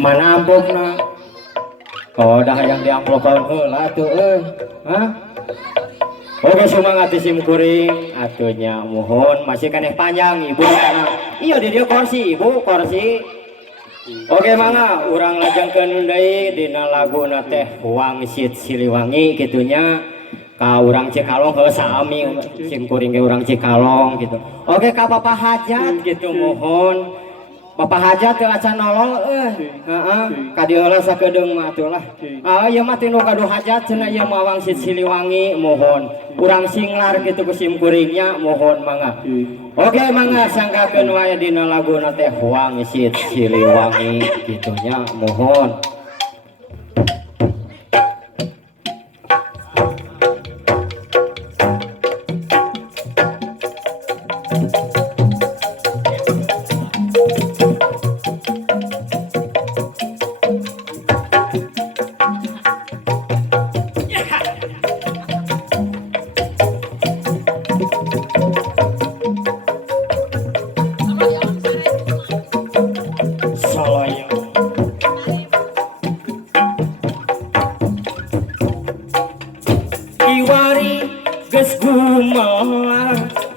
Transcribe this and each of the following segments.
mana ampokna oh dah yang diamplokan heula tuh hah. Oke semangat sim kuring atunya mohon masih kaneh panjang ibu karena iya di dia kursi ibu kursi. Oke mangga urang lajengkeun deui dina laguna teh Wangsit Siliwangi kitunya ka urang Cikalong heuh sami sim kuring ge urang Cikalong gitu. Oke ka Bapak Hajat gitu mohon Bapak Hajat teu acan nolol heeh ka dieu heula sakedeung mah atuh lah. Ieu mah tinu gaduh hajat cenah ieu mah Wangsit Siliwangi mohon urang singlar gitu ku sim kuringnya mohon mangga. Oke mangga sanggakeun wae dina laguna teh Wangsit Siliwangi kitunya mohon.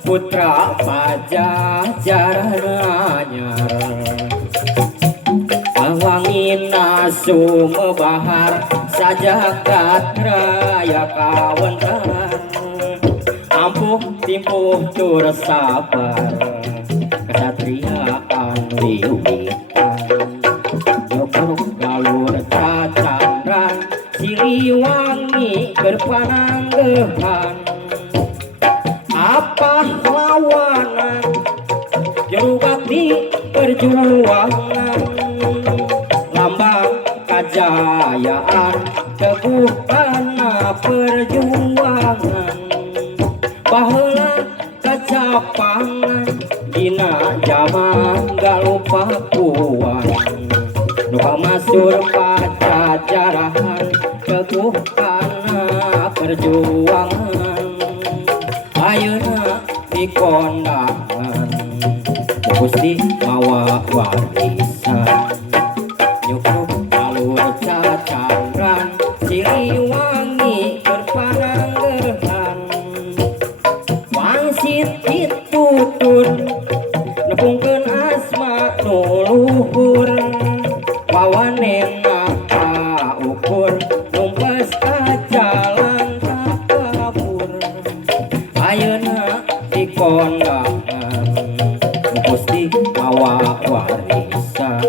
Putra Pajajaran anyar awangina sumebahar sajagat raya kawentar ampuh timpuh tur sabar kesatriaan wiwitan Jokruk galur cacandran Siliwangi berpananggehan apa lawanan juru bakti perjuangan lambang kejayaan teguh kana perjuangan baheula kecapangan dina zaman galupa kuat nu pamasur Pajajaran teguh kana perjuangan ayeuna di kondangan Gusti mawa warisan nyukup alur cacandran Siliwangi berpananggehan Wangsit ditutur nepungkeun asma nu luhur wawanena kaukur numpes ka jalan kabur ayeuna di kondangan Gusti mawa warisan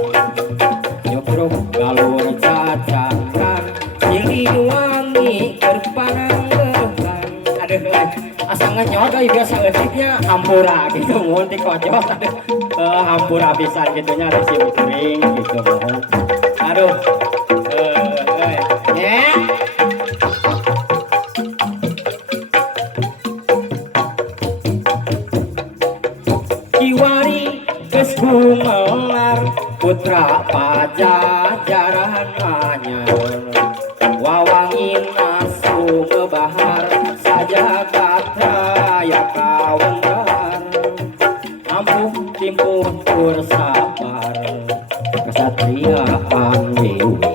Jokruk galur cacandran Siliwangi berpananggehan aduh asa ngenyot euy biasa eutiknya hampura gitu mun ti kocok aduh hampura pisan gitunya ada si kuring gitu mohon aduh ya Kiwari geus gumelar putra Pajajaran anyar wawangina sumebahar sajagat raya kawentar ampuh timpuh tur sabar kesatriaan wiwitan